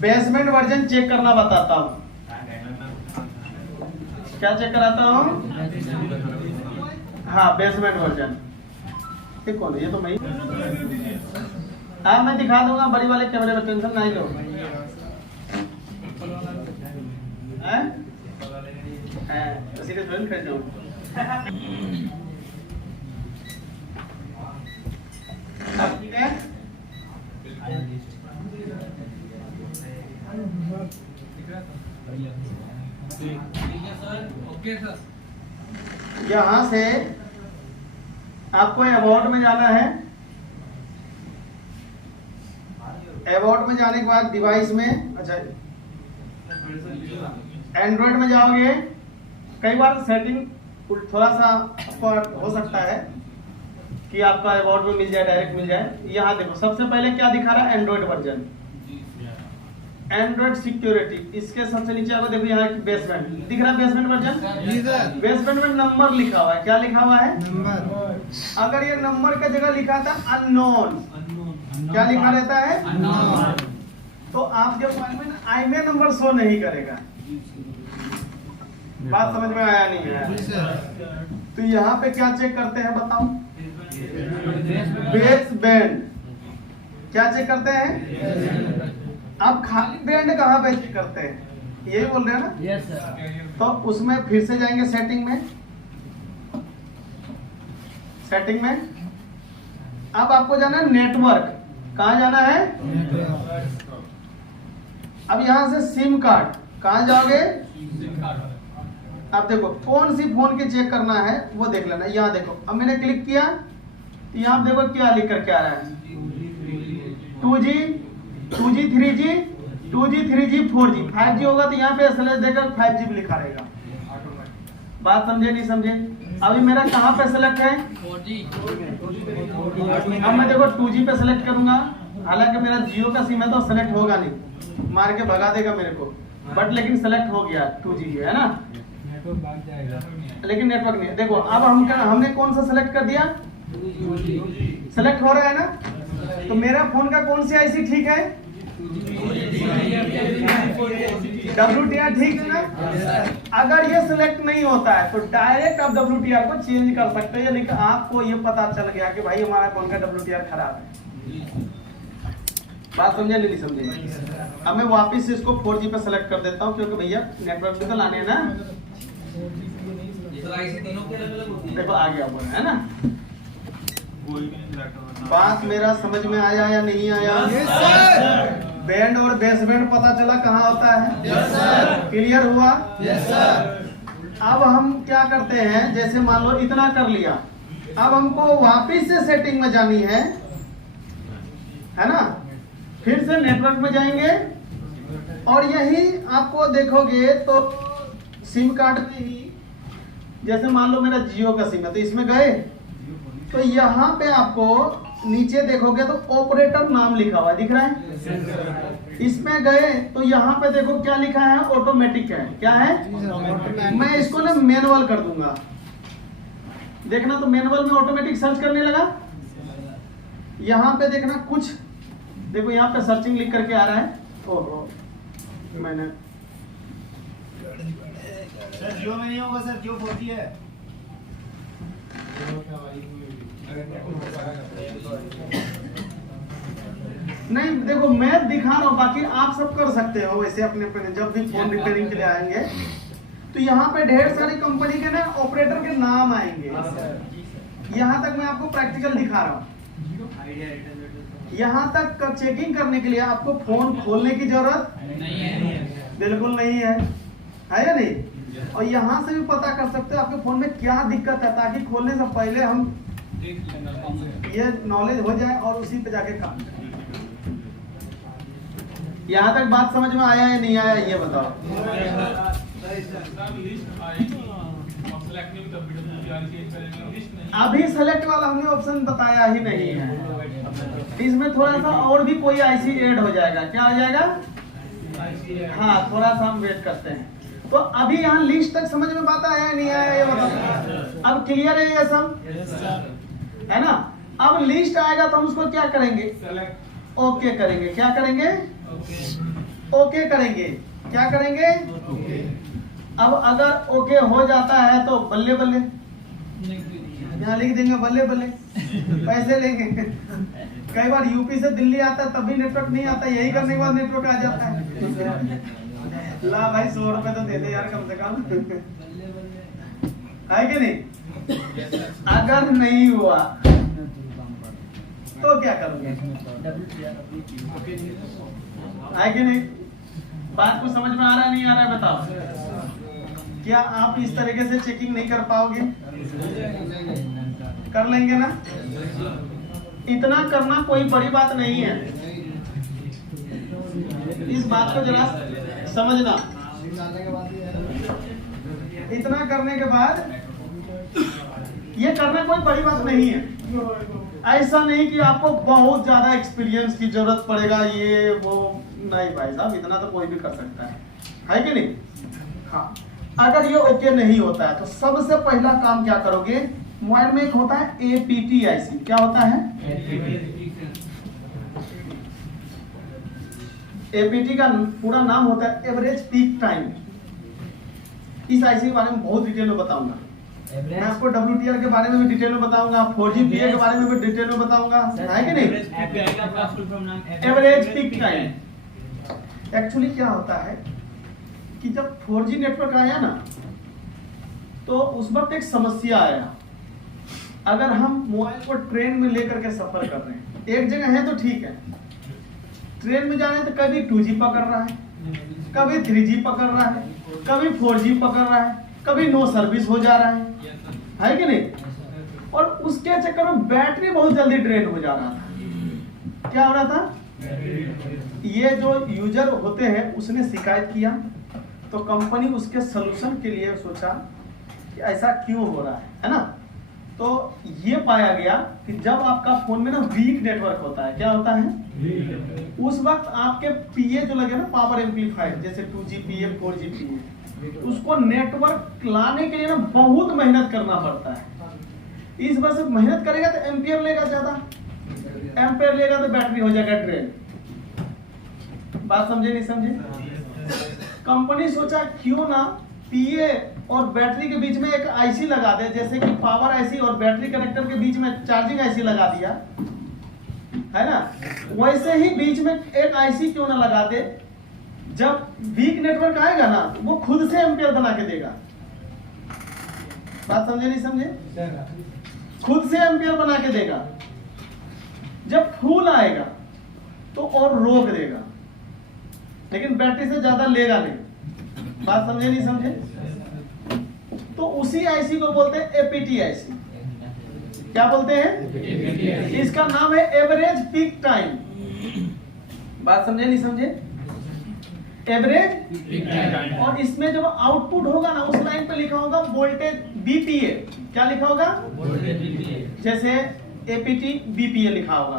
Basement version check करना बताता हूँ। क्या चेक कराता हूँ? हाँ, बेसमेंट वर्जन। ठीक कौन है? ये तो मैं हाँ, मैं दिखा दूंगा बड़ी वाले कैमरे में, टेंशन नहीं लो। तो सीधे फिल्म खरीद जाऊँ। ठीक है, ओके सर। यहाँ से आपको अबाउट में जाना है। अबाउट में जाने के बाद डिवाइस में, अच्छा एंड्रॉइड में जाओगे। कई बार सेटिंग थोड़ा सा हो सकता है कि आपका अबाउट में मिल जाए, डायरेक्ट मिल जाए। यहाँ देखो, सबसे पहले क्या दिखा रहा है? Android version, Android security. इसके सबसे नीचे आपको देखो, यहाँ बेसमेंट दिख रहा है, बेसमेंट वर्जन। बेसमेंट में नंबर लिखा हुआ है। क्या लिखा हुआ है? नंबर। अगर ये नंबर का जगह लिखा था अननोन, क्या लिखा रहता है? अननोन। तो आपके मोबाइल में आईमे नंबर शो नहीं करेगा। बात समझ में आया नहीं है? तो यहाँ पे क्या चेक करते हैं बताओ? Base band. क्या चेक करते हैं? आप खाली बैंड कहाँ पे चेक करते हैं? यही बोल रहे हैं ना? Yes sir. तो उसमें फिर से जाएंगे सेटिंग में। सेटिंग में अब आपको जाना है नेटवर्क। कहाँ जाना है? अब यहां से सिम कार्ड। कहाँ जाओगे? अब देखो कौन सी फोन की चेक करना है वो देख लेना। यहाँ देखो, अब मैंने क्लिक किया, यहाँ देखो क्या लिख करके आ रहा है? 2G, 2G, 3G, 2G, 3G, 4G, 5G होगा तो यहाँ पे SLS देकर 5G भी लिखा रहेगा। बात समझे नहीं समझे? अभी मेरा कहाँ पे सेलेक्ट है? 4G। अब मैं देखो 2G पे सेलेक्ट करूंगा। हालांकि मेरा जियो का सिम है तो सेलेक्ट होगा नहीं, मार के भगा देगा मेरे को, बट लेकिन सेलेक्ट हो गया 2G है ना, लेकिन नेटवर्क नहीं है। देखो अब हमने कौन सा सेलेक्ट कर दिया? सेलेक्ट हो रहा है ना? तो मेरा फोन का कौन सी आईसी ठीक है? WTR ठीक है ना? अगर ये सिलेक्ट नहीं होता है तो डायरेक्ट आप WTR को चेंज कर सकते हैं, लेकिन आपको ये पता चल गया कि भाई हमारा फोन का WTR खराब है। बात समझे नहीं समझे? अब मैं वापस इसको 4G पे सेलेक्ट कर देता हूँ, क्योंकि भैया नेटवर्क भी तो लाने हैं ना। देखो आ गया बोल है ना? बात मेरा समझ में आया या नहीं आया? बैंड और बेस बैंड पता चला कहाँ होता है? क्लियर हुआ? अब हम क्या करते हैं, जैसे मान लो इतना कर लिया, अब हमको वापिस से सेटिंग में जानी है ना? फिर से नेटवर्क में जाएंगे और यही आपको देखोगे तो सिम कार्ड में ही, जैसे मान लो मेरा जियो का सिम है तो इसमें गए तो यहाँ पे आपको नीचे देखोगे तो ऑपरेटर नाम लिखा हुआ दिख रहा है। इसमें गए तो यहाँ पे देखो क्या लिखा है? ऑटोमेटिक है। क्या है? मैं इसको ना मैनुअल कर दूंगा। देखना तो मैनुअल में ऑटोमेटिक सर्च करने लगा। यहाँ पे देखना कुछ देखो, यहाँ पे सर्चिंग लिख करके आ रहा है। ओहो, मैंने सर जियो में नहीं होगा सर, जियो 4G है। नहीं देखो मैं दिखा रहा हूँ, बाकी आप सब कर सकते हो वैसे अपने अपने। जब भी फोन रिपेयरिंग के लिए आएंगे तो यहाँ पे ढेर सारी कंपनी के ना ऑपरेटर के नाम आएंगे। यहाँ तक मैं आपको प्रैक्टिकल दिखा रहा हूँ। यहाँ तक चेकिंग करने के लिए आपको फोन खोलने की जरूरत बिल्कुल नहीं है या नहीं? और यहाँ से भी पता कर सकते हो आपके फोन में क्या दिक्कत है, ताकि खोलने से पहले हम ये नॉलेज हो जाए और उसी पे जाके काम करें। यहाँ तक बात समझ में आया या नहीं आया ये बताओ? अभी सेलेक्ट वाला हमने ऑप्शन बताया ही नहीं है। इसमें थोड़ा सा और भी कोई आईसी ऐड हो जाएगा। क्या हो जाएगा? हाँ, थोड़ा सा हम वेट करते हैं। तो अभी यहाँ लिस्ट तक समझ में बात आया नहीं आया ये बताओ? अब क्लियर है ये सब? है ना? अब लिस्ट आएगा तो हम उसको क्या करेंगे? ओके करेंगे। क्या करेंगे? ओके करेंगे। क्या करेंगे? अब अगर ओके हो जाता है तो बल्ले बल्ले, यहाँ लिख देंगे बल्ले बल्ले, पैसे लेंगे। कई बार यूपी से दिल्ली आता है तब भी नेटवर्क नहीं आता, यही करने के बाद नेटवर्क आ जाता है। ला भाई 100 रुपए तो दे दे यार कम से कम, है कि नहीं? अगर नहीं हुआ तो क्या करोगे? है कि नहीं? बात को समझ में आ रहा है नहीं आ रहा है बताओ। क्या आप इस तरीके से चेकिंग नहीं कर पाओगे? कर लेंगे ना? इतना करना कोई बड़ी बात नहीं है, इस बात को जरा समझना। इतना करने के बाद ये करना कोई बड़ी बात नहीं है। ऐसा नहीं कि आपको बहुत ज्यादा एक्सपीरियंस की जरूरत पड़ेगा, ये वो नहीं भाई साहब, इतना तो कोई भी कर सकता है कि नहीं? हाँ, अगर ये ओके नहीं होता है तो सबसे पहला काम क्या करोगे? मोबाइल में एक होता है APT-IC। क्या होता है? APT का पूरा नाम होता है एवरेज पीक टाइम। इस आईसी के बारे में बहुत डिटेल में बताऊंगा। मैं आपको WTR के बारे में भी डिटेल में बताऊंगा, 4G के बारे में भी डिटेल में बताऊंगा, है कि नहीं? एवरेज पीक टाइम एक्चुअली क्या होता है कि जब 4G नेटवर्क आया ना तो उस वक्त एक समस्या आया। अगर हम मोबाइल को ट्रेन में लेकर के सफर कर रहे हैं, एक जगह है तो ठीक है, ट्रेन में जा रहे हैं तो कभी 2G पकड़ रहा है, कभी 3G पकड़ रहा है, कभी 4G पकड़ रहा है, कभी नो सर्विस हो जा रहा है कि नहीं? और उसके चक्कर में बैटरी बहुत जल्दी ड्रेन हो जा रहा था। क्या हो रहा था? ये जो यूजर होते हैं उसने शिकायत किया तो कंपनी उसके सलूशन के लिए सोचा कि ऐसा क्यों हो रहा है ना? तो ये पाया गया कि जब आपका फोन में ना वीक नेटवर्क होता है, क्या होता है? उस वक्त आपके PA जो लगे ना, पावर एम्पलीफायर, जैसे 2G PA 4G PA, उसको नेटवर्क लाने के लिए ना बहुत मेहनत करना पड़ता है। इस वजह से मेहनत करेगा तो एम्पियर लेगा ज्यादा, एम्पियर लेगा तो बैटरी हो जाएगा ड्रेन। बात समझे नहीं समझे? कंपनी सोचा क्यों ना PA और बैटरी के बीच में एक IC लगा दे, जैसे कि पावर IC और बैटरी कनेक्टर के बीच में चार्जिंग IC लगा दिया है ना, वैसे ही बीच में एक IC क्यों ना लगा दे। जब वीक नेटवर्क आएगा ना वो खुद से एम्पियर बना के देगा। बात समझे नहीं समझे? खुद से एम्पियर बना के देगा। जब फुल आएगा तो और रोक देगा, लेकिन बैटरी से ज्यादा लेगा नहीं। बात समझे नहीं समझे? तो उसी IC को बोलते हैं APT-IC। क्या बोलते हैं? इसका नाम है एवरेज पीक टाइम। बात समझे नहीं समझे? एवरेज। और इसमें जब आउटपुट होगा ना उस लाइन पे लिखा होगा वोल्टेज BPA। क्या लिखा होगा? जैसे APT BPA लिखा होगा।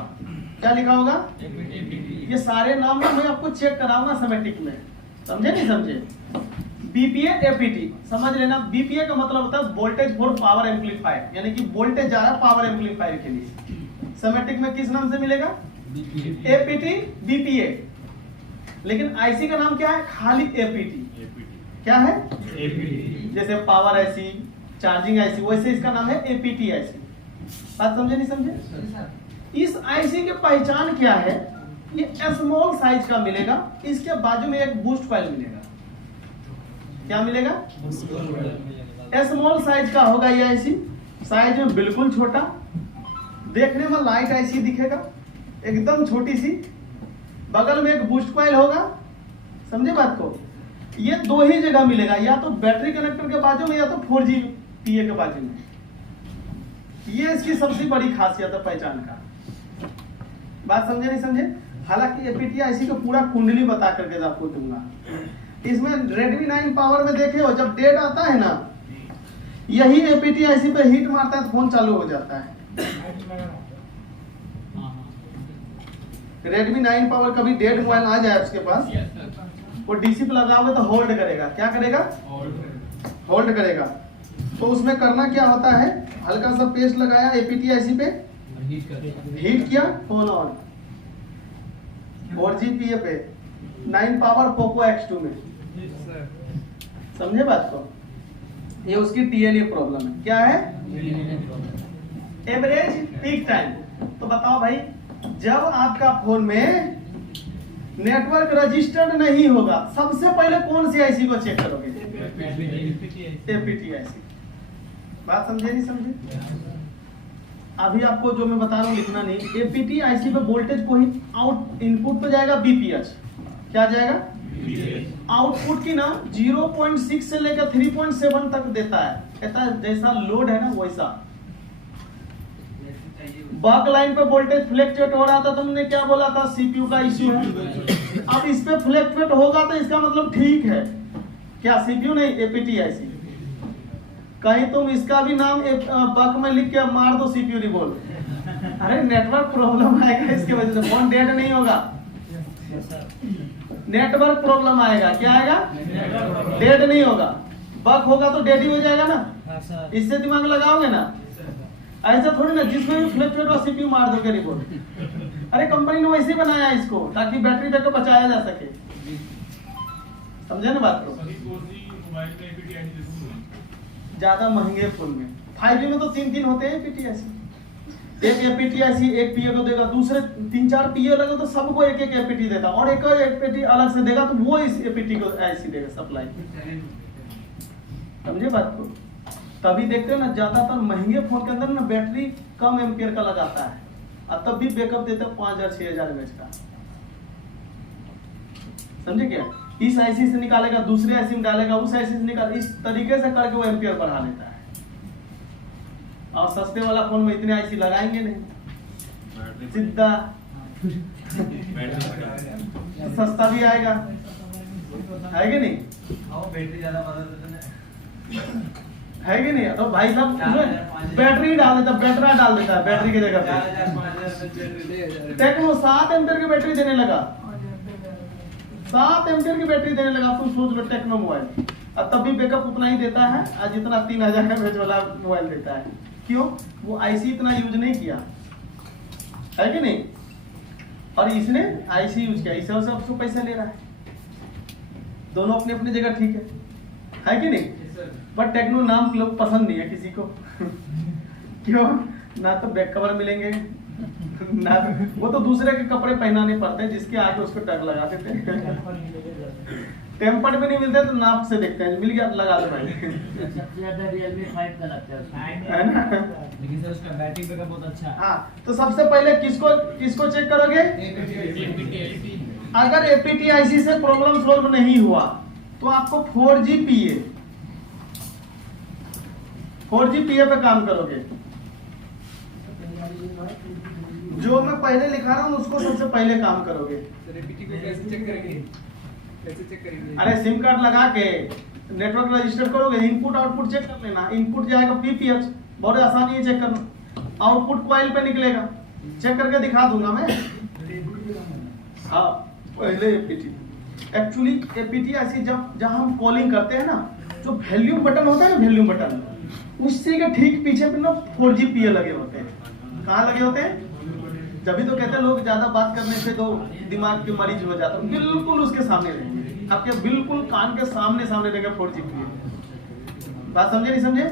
क्या लिखा होगा? ये सारे नाम में मैं आपको चेक कराऊंगा सेमेटिक में, समझे नहीं समझे? BPA APT समझ लेना। BPA का मतलब होता है वोल्टेज फॉर पावर एम्पलीफायर, यानी कि वोल्टेज जा रहा है पावर एम्पलीफायर के लिए। सेमेटिक में किस नाम से मिलेगा? APT BPA। लेकिन IC का नाम क्या है? खाली APT। क्या है? APT। जैसे पावर IC, चार्जिंग IC, वैसे इसका नाम है APT-IC। बात समझे नहीं समझे? इस IC की पहचान क्या है? ये स्मॉल साइज का मिलेगा, इसके बाजू में एक बूस्ट कॉइल मिलेगा। क्या मिलेगा? स्मॉल साइज का होगा ये IC, साइज में बिल्कुल छोटा, देखने में लाइट IC दिखेगा, एकदम छोटी सी, बगल में एक बूस्ट कॉइल होगा। समझे बात को? ये दो ही जगह मिलेगा, या तो बैटरी कनेक्टर के बाजू में या तो 4G PA के बाजू में। ये इसकी सबसे बड़ी खासियत है पहचान का। बात समझे नहीं समझे? हालांकि APT-IC को पूरा कुंडली बता करके आपको दूंगा। इसमें Redmi 9 पावर में देखे हो, जब डेट आता है ना, यही APT-IC पे हिट मारता है तो फोन चालू हो जाता है। Redmi 9 पावर कभी डेड मोबाइल आ जाए उसके पास, वो DC पे लगाओगे तो होल्ड करेगा। क्या करेगा? होल्ड करेगा। तो उसमें करना क्या होता है? हल्का सा पेस्ट लगाया APT-IC पे, हीट किया, फोन ऑन। 4GPA पे 9 पावर पोको X2 में, समझे बात को? ये उसकी TNA प्रॉब्लम है। क्या है? Average peak time. तो बताओ भाई, जब आपका फोन में नेटवर्क रजिस्टर्ड नहीं होगा, सबसे पहले कौन सी आईसी को चेक करोगे? APT IC. बात समझे नहीं समझे? अभी आपको जो मैं बता रहा हूँ लिखना नहीं। APT आईसी पे वोल्टेज को ही आउट इनपुट पे जाएगा BPH। क्या जाएगा? आउटपुट की ना 0.6 से लेकर 3.7 तक देता है। कहता है जैसा लोड है ना वैसा। बक लाइन पे वोल्टेज फ्लक्चुएट हो रहा था, तुमने क्या बोला था? CPU का इश्यू है। अब इस पे फ्लक्चुएट होगा तो इसका मतलब ठीक है। क्या CPU नहीं, APT आईसी। कहीं तुम इसका भी नाम बक में लिख के मार दो CPU रिवोल्व, अरे नेटवर्क प्रॉब्लम आएगा इसके वजह से, फोन डेड नहीं होगा। नेटवर्क प्रॉब्लम आएगा। क्या आएगा? डेड नहीं होगा। बक होगा तो डेड ही हो जाएगा ना। इससे दिमाग लगाओगे ना। ऐसा थोड़ी ना जिसमें भी फ्लक्चुएट और CPU मार दोगे रिपोर्ट। अरे कंपनी ने वैसे बनाया इसको ताकि बैटरी बैकअप बचाया जा सके। समझे ना बात को? ज्यादा महंगे फोन में 5G में तो 3 होते हैं APT आईसी। एक APT आईसी एक PA को देगा, दूसरे 3-4 PA लगे तो सबको एक APT देगा, और एक APT अलग से देगा तो वो इस APT को आईसी देगा सप्लाई। समझे बात को? तभी देखते हैं ना ज्यादातर महंगे फोन के अंदर ना बैटरी कम एम्पियर का लगाता है, और तब भी बैकअप देता है 5000-6000 mAh का। समझे क्या? इस आईसी से निकालेगा, दूसरे आईसी में डालेगा, उस आईसी से निकाल, इस तरीके से करके वो एम्पियर बढ़ा लेता है। और सस्ते वाला फोन में इतने आईसी लगाएंगे नहीं, सीधा सस्ता भी आएगा, है कि नहीं? बैटरी ज्यादा है कि नहीं? तो भाई साहब बैटरी डाल देता, बैटरा डाल देता है बैटरी की जगह पे। टेक्नो 7 एम्पियर की बैटरी देने लगा, 7 एम्पियर की बैटरी देने लगा। तुम सोच लो टेक्नो मोबाइल, और तब भी बैकअप उतना ही देता है आज जितना 3000 mAh वाला मोबाइल देता है। क्यों? वो आईसी इतना यूज नहीं किया, है कि नहीं? और इसने आईसी यूज किया, इसे सबसे पैसा ले रहा है। दोनों अपने अपनी जगह ठीक है कि नहीं? बट टेक्नो नाम लोग पसंद नहीं है किसी को। क्यों? ना तो बैक कवर मिलेंगे, ना वो तो दूसरे के कपड़े पहनाने पड़ते हैं, जिसके आगे उसको टैग लगा देते हैं। टेम्पर्ड में नहीं मिलते तो नाप से देखते हैं, मिल गया लगा दो भाई। सबसे ज्यादा Realme 5 का लगता है ना? लेकिन सर उसका बैटरी बैकअप बहुत अच्छा है। हाँ, तो सबसे पहले किसको चेक करोगे? अगर APT आईसी से प्रॉब्लम सॉल्व नहीं हुआ तो आपको 4GPA पे काम करोगे। जो मैं पहले लिखा रहा हूँ उसको सबसे पहले काम करोगे। APT को कैसे चेक करेंगे? कैसे चेक करेंगे? अरे सिम कार्ड लगा के नेटवर्क रजिस्टर करोगे, इनपुट आउटपुट चेक कर लेना। इनपुट जाएगा PPH, बहुत आसानी है चेक करना। आउटपुट कॉइल पे निकलेगा, चेक करके दिखा दूंगा मैं। हाँ, पहले APT। एक्चुअली APT ऐसी जहाँ हम कॉलिंग करते हैं ना, जो वॉल्यूम बटन होता है ना, वॉल्यूम बटन, उससे के ठीक पीछे पे ना 4GPA लगे होते हैं। कहाँ लगे होते हैं? जब भी तो कहते हैं लोग ज्यादा बात करने से तो दिमाग के मरीज हो जाता है। बिल्कुल उसके सामने रहेंगे, आपके बिल्कुल कान के सामने रहेगा 4GPA। बात समझे नहीं समझे?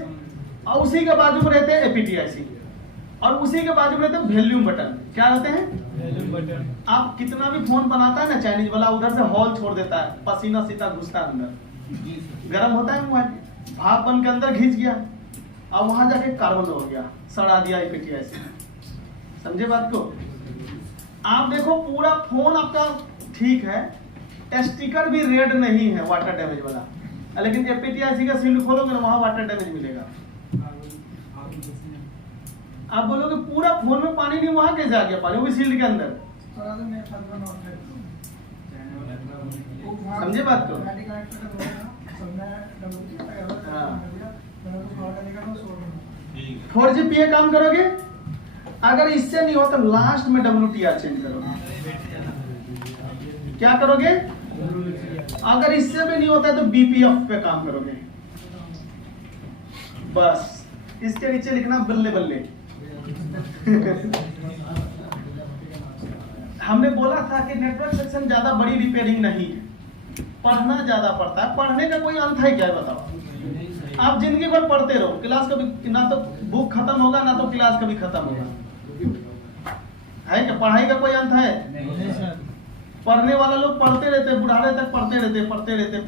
और उसी के बाजू में रहते हैं APT आईसी, और उसी के बाजू में रहते हैं वॉल्यूम बटन। क्या रहते हैं? Volume button. आप कितना भी फोन बनाता है ना चाइनीज वाला, उधर से हॉल छोड़ देता है, पसीना सीधा घुसता है अंदर, गर्म होता है मोबाइल, भाप बन के अंदर घिस गया, और वहां जाके कार्बन हो गया, सड़ा दिया APT आईसी। समझे बात को? आप देखो पूरा फोन आपका ठीक है, स्टिकर भी रेड नहीं है वाटर डैमेज वाला, लेकिन APT आईसी का सील खोलोगे ना, वहां वाटर डैमेज मिलेगा। आप बोलोगे पूरा फोन में पानी नहीं, वहां कैसे आ गया पानी? वो भी सील्ड के अंदर। समझे बात को? हाँ। 4GPA काम करोगे। अगर इससे नहीं हो तो लास्ट में WTR चेंज करोगे। क्या करोगे? अगर इससे भी नहीं होता है तो BPF पे काम करोगे। बस इसके नीचे लिखना बल्ले बल्ले। हमने बोला था कि नेटवर्क सेक्शन ज्यादा बड़ी रिपेयरिंग नहीं है, पढ़ना ज्यादा पड़ता है। पढ़ने का कोई अंत है क्या, बताओ। आप जिंदगी भर पढ़ते रहो, क्लास कभी ना तो बुक खत्म होगा ना तो क्लास कभी खत्म होगा, है क्या? पढ़ाई का कोई अंत है? पढ़ने वाला लोग पढ़ते रहते, बुढ़ाने तक पढ़ते रहते।